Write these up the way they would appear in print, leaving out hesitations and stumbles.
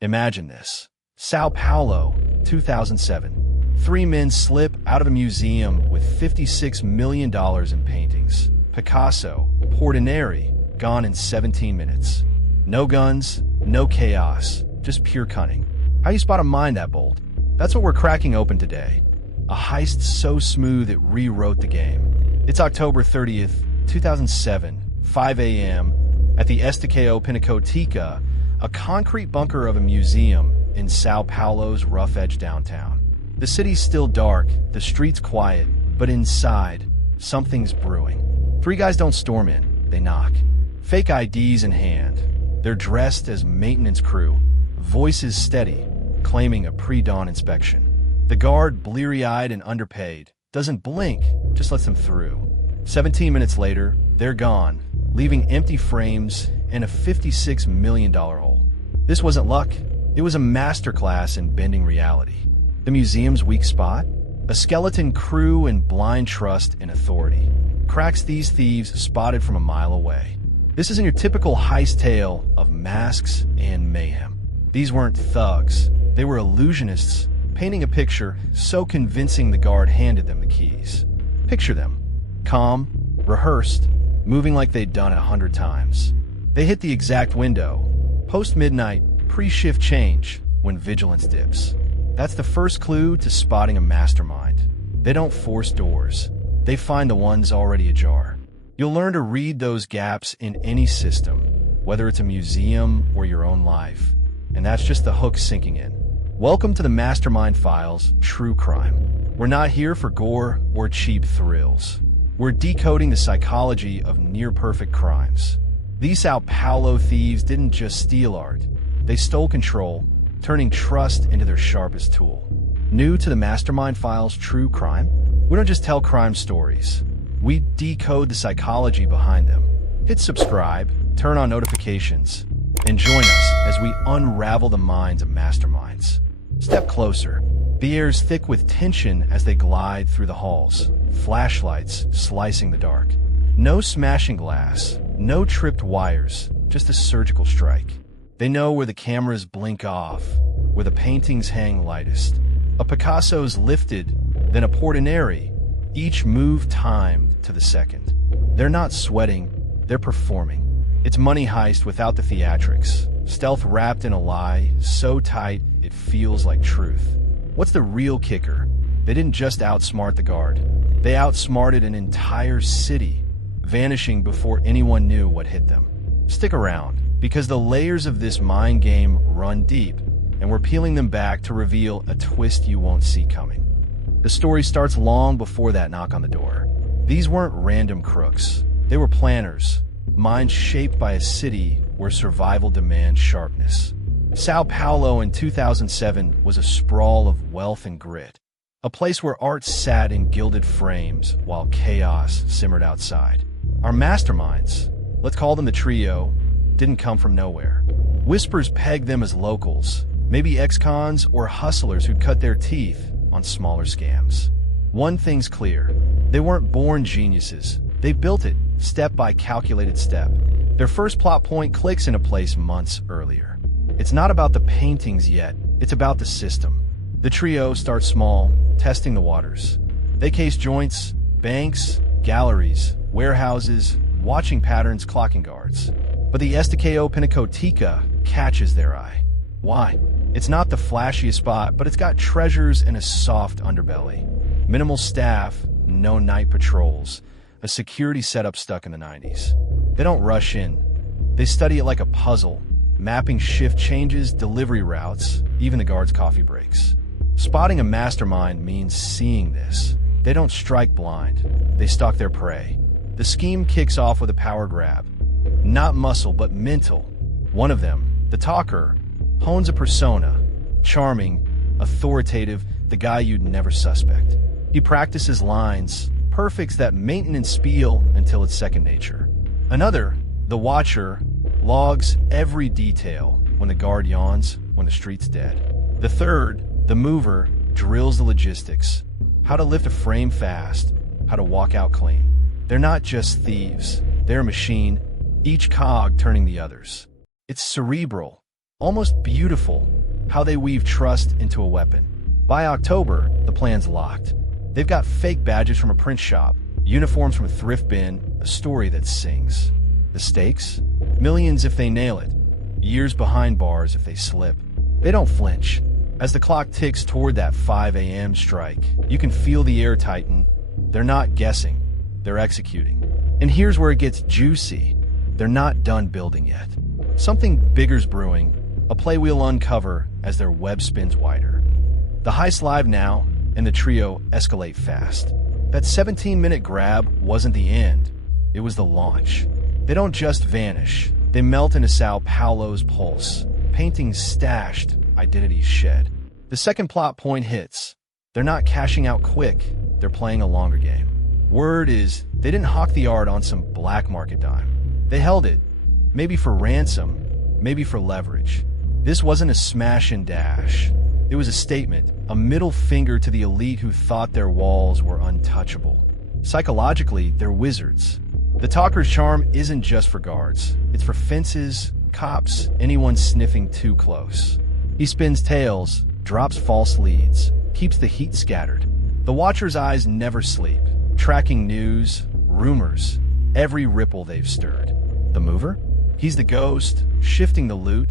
Imagine this. Sao Paulo, 2007. Three men slip out of a museum with $56 million in paintings. Picasso, Portinari, gone in 17 minutes. No guns, no chaos, just pure cunning. How you spot a mind that bold? That's what we're cracking open today. A heist so smooth it rewrote the game. It's October 30th, 2007, 5 a.m. at the Estacio Pinacoteca, a concrete bunker of a museum in Sao Paulo's rough-edge downtown. The city's still dark, the streets quiet, but inside, something's brewing. Three guys don't storm in, they knock. Fake IDs in hand. They're dressed as maintenance crew, voices steady, claiming a pre-dawn inspection. The guard, bleary-eyed and underpaid, doesn't blink, just lets them through. 17 minutes later, they're gone, leaving empty frames and a $56 million hole. This wasn't luck. It was a masterclass in bending reality. The museum's weak spot? A skeleton crew and blind trust in authority. Cracks these thieves spotted from a mile away. This isn't your typical heist tale of masks and mayhem. These weren't thugs. They were illusionists, painting a picture so convincing the guard handed them the keys. Picture them. Calm, rehearsed, moving like they'd done it 100 times. They hit the exact window. Post-midnight, pre-shift change, when vigilance dips. That's the first clue to spotting a mastermind. They don't force doors. They find the ones already ajar. You'll learn to read those gaps in any system, whether it's a museum or your own life. And that's just the hook sinking in. Welcome to the Mastermind Files, True Crime. We're not here for gore or cheap thrills. We're decoding the psychology of near-perfect crimes. These Sao Paulo thieves didn't just steal art. They stole control, turning trust into their sharpest tool. New to the Mastermind Files True Crime? We don't just tell crime stories. We decode the psychology behind them. Hit subscribe, turn on notifications, and join us as we unravel the minds of masterminds. Step closer. The air's thick with tension as they glide through the halls, flashlights slicing the dark. No smashing glass, no tripped wires, just a surgical strike. They know where the cameras blink off, where the paintings hang lightest. A Picasso's lifted, then a Portinari, each move timed to the second. They're not sweating, they're performing. It's money heist without the theatrics, stealth wrapped in a lie, so tight it feels like truth. What's the real kicker? They didn't just outsmart the guard. They outsmarted an entire city, vanishing before anyone knew what hit them. Stick around, because the layers of this mind game run deep, and we're peeling them back to reveal a twist you won't see coming. The story starts long before that knock on the door. These weren't random crooks. They were planners, minds shaped by a city where survival demands sharpness. Sao Paulo in 2007 was a sprawl of wealth and grit, a place where art sat in gilded frames while chaos simmered outside. Our masterminds, let's call them the trio, didn't come from nowhere. Whispers pegged them as locals, maybe ex-cons or hustlers who'd cut their teeth on smaller scams. One thing's clear, they weren't born geniuses. They built it, step by calculated step. Their first plot point clicks into place months earlier. It's not about the paintings yet, it's about the system. The trio starts small, testing the waters. They case joints, banks, galleries, warehouses, watching patterns, clocking guards. But the Estacio Pinacoteca catches their eye. Why? It's not the flashiest spot, but it's got treasures and a soft underbelly. Minimal staff, no night patrols, a security setup stuck in the 90s. They don't rush in. They study it like a puzzle, mapping shift changes, delivery routes, even the guards' coffee breaks. Spotting a mastermind means seeing this. They don't strike blind. They stalk their prey. The scheme kicks off with a power grab. Not muscle, but mental. One of them, the talker, hones a persona. Charming, authoritative, the guy you'd never suspect. He practices lines, perfects that maintenance spiel until it's second nature. Another, the watcher, logs every detail when the guard yawns, when the street's dead. The third, the mover, drills the logistics. How to lift a frame fast, how to walk out clean. They're not just thieves, they're a machine, each cog turning the others. It's cerebral, Almost beautiful how they weave trust into a weapon. By October, the plan's locked. They've got fake badges from a print shop, uniforms from a thrift bin, a story that sings. The stakes? Millions if they nail it. Years behind bars if they slip. They don't flinch. As the clock ticks toward that 5 a.m. strike, you can feel the air tighten. They're not guessing. They're executing. And here's where it gets juicy. They're not done building yet. Something bigger's brewing, a play we'll uncover as their web spins wider. The Heist live now, and the trio escalate fast. That 17-minute grab wasn't the end. It was the launch. They don't just vanish. They melt into Sao Paulo's pulse. Paintings stashed, identities shed. The second plot point hits. They're not cashing out quick. They're playing a longer game. Word is, they didn't hawk the art on some black market dime. They held it. Maybe for ransom, maybe for leverage. This wasn't a smash and dash. It was a statement, a middle finger to the elite who thought their walls were untouchable. Psychologically, they're wizards. The talker's charm isn't just for guards. It's for fences, cops, anyone sniffing too close. He spins tales, drops false leads, keeps the heat scattered. The watcher's eyes never sleep, tracking news, rumors, every ripple they've stirred. The mover? He's the ghost, shifting the loot.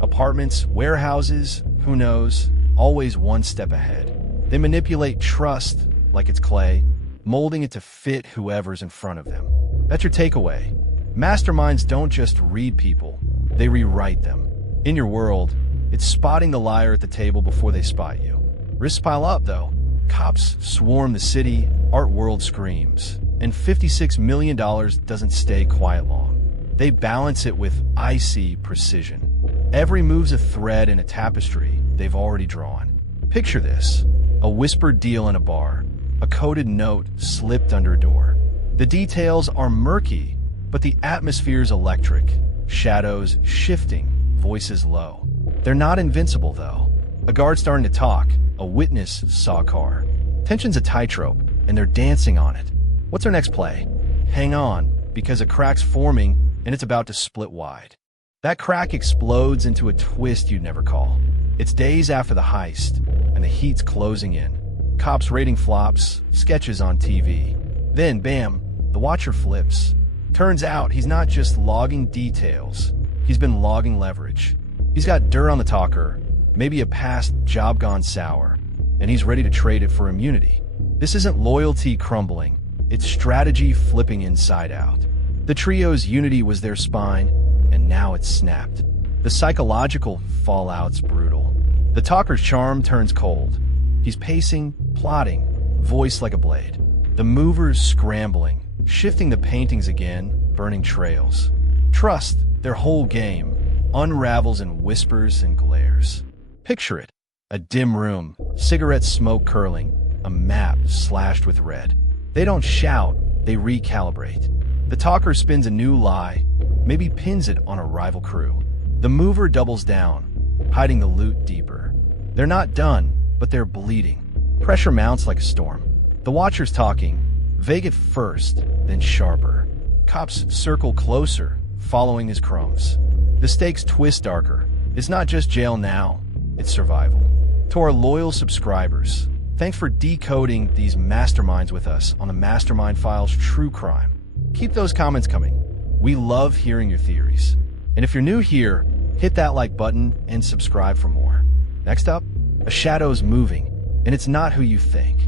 Apartments, warehouses, who knows, always one step ahead. They manipulate trust like it's clay, molding it to fit whoever's in front of them. That's your takeaway. Masterminds don't just read people, they rewrite them. In your world, it's spotting the liar at the table before they spot you. Risks pile up, though. Cops swarm the city, art world screams, and $56 million doesn't stay quiet long. They balance it with icy precision. Every move's a thread in a tapestry they've already drawn. Picture this: a whispered deal in a bar, a coded note slipped under a door. The details are murky, but the atmosphere's electric. Shadows shifting, voices low. They're not invincible, though. A guard starting to talk, a witness saw a car. Tension's a tightrope, and they're dancing on it. What's our next play? Hang on, because a crack's forming, and it's about to split wide. That crack explodes into a twist you'd never call. It's days after the heist, and the heat's closing in. Cops rating flops, sketches on TV. Then, bam, the watcher flips. Turns out he's not just logging details, he's been logging leverage. He's got dirt on the talker, maybe a past job gone sour, and he's ready to trade it for immunity. This isn't loyalty crumbling, it's strategy flipping inside out. The trio's unity was their spine, and now it's snapped. The psychological fallout's brutal. The talker's charm turns cold. He's pacing, plotting, voice like a blade. The mover's scrambling, shifting the paintings again, burning trails. Trust, their whole game, unravels in whispers and glares. Picture it: a dim room, cigarette smoke curling, a map slashed with red. They don't shout, they recalibrate. The talker spins a new lie, maybe pins it on a rival crew. The mover doubles down, hiding the loot deeper. They're not done, but they're bleeding. Pressure mounts like a storm. The watcher's talking, vague at first, then sharper. Cops circle closer, following his crumbs. The stakes twist darker. It's not just jail now, it's survival. To our loyal subscribers, thanks for decoding these masterminds with us on the Mastermind Files True Crime. Keep those comments coming. We love hearing your theories. And if you're new here, hit that like button and subscribe for more. Next up, a shadow's moving, and it's not who you think.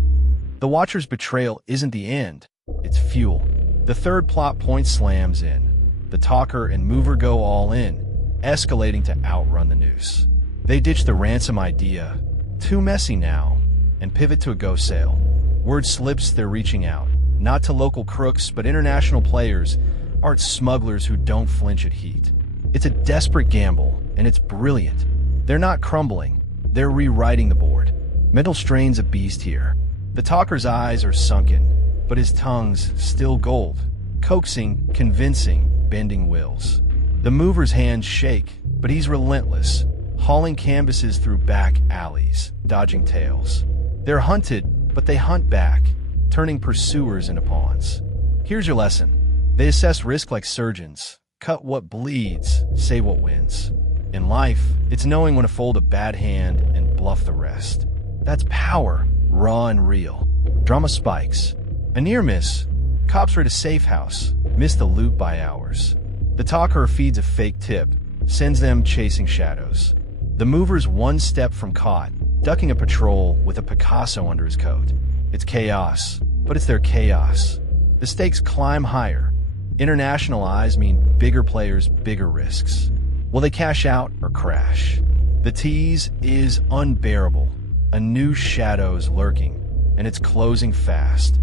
The Watcher's betrayal isn't the end, it's fuel. The third plot point slams in. The talker and mover go all in, escalating to outrun the noose. They ditch the ransom idea, too messy now, and pivot to a go sale. Word slips they're reaching out, not to local crooks, but international players, art smugglers who don't flinch at heat. It's a desperate gamble, and it's brilliant. They're not crumbling, they're rewriting the board. Mental strain's a beast here. The talker's eyes are sunken, but his tongue's still gold, coaxing, convincing, bending wills. The mover's hands shake, but he's relentless, hauling canvases through back alleys, dodging tails. They're hunted, but they hunt back, turning pursuers into pawns. Here's your lesson. They assess risk like surgeons. Cut what bleeds, say what wins. In life, it's knowing when to fold a bad hand and bluff the rest. That's power, raw and real. Drama spikes. A near miss. Cops raid a safe house, miss the loot by hours. The talker feeds a fake tip, sends them chasing shadows. The mover's one step from caught, ducking a patrol with a Picasso under his coat. It's chaos, but it's their chaos. The stakes climb higher. International eyes mean bigger players, bigger risks. Will they cash out or crash? The tease is unbearable. A new shadow's lurking, and it's closing fast.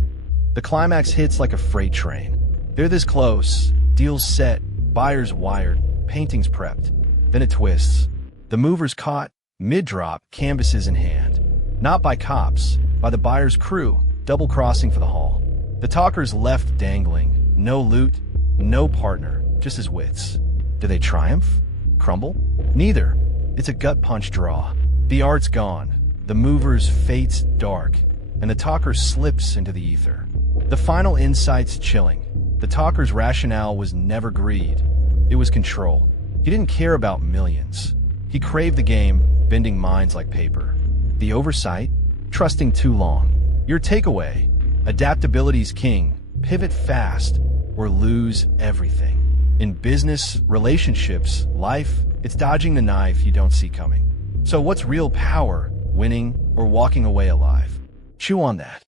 The climax hits like a freight train. They're this close, deals set, buyers wired, paintings prepped. Then it twists. The mover's caught, mid-drop, canvases in hand. Not by cops, by the buyer's crew, double-crossing for the haul. The talker's left dangling. No loot, no partner, just his wits. Do they triumph? Crumble? Neither. It's a gut punch draw. The art's gone. The mover's fate's dark, and the talker slips into the ether. The final insight's chilling. The talker's rationale was never greed. It was control. He didn't care about millions. He craved the game, bending minds like paper. The oversight? Trusting too long. Your takeaway? Adaptability's king. Pivot fast, or lose everything. In business, relationships, life, it's dodging the knife you don't see coming. So what's real power? Winning or walking away alive? Chew on that.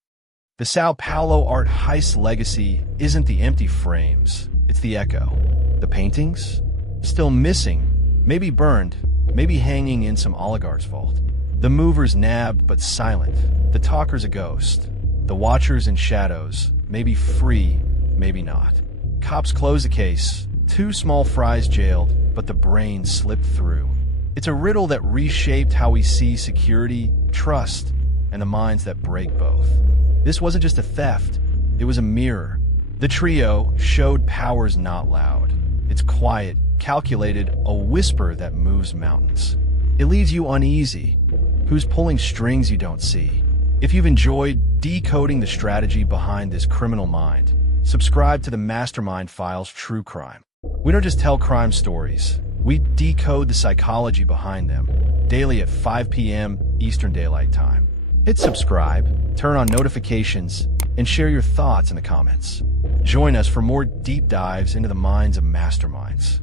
The Sao Paulo art Heist legacy isn't the empty frames, it's the echo. The paintings? Still missing, maybe burned, maybe hanging in some oligarch's vault. The mover's nabbed but silent, the talker's a ghost. The watcher's in shadows, maybe free, maybe not. Cops close the case, 2 small fries jailed, but the brain slipped through. It's a riddle that reshaped how we see security, trust, and the minds that break both. This wasn't just a theft, it was a mirror. The trio showed power's not loud. It's quiet, calculated, a whisper that moves mountains. It leaves you uneasy. Who's pulling strings you don't see? If you've enjoyed decoding the strategy behind this criminal mind, subscribe to the Mastermind Files True Crime. We don't just tell crime stories, we decode the psychology behind them, daily at 5 p.m. Eastern Daylight Time. Hit subscribe, turn on notifications, and share your thoughts in the comments. Join us for more deep dives into the minds of masterminds.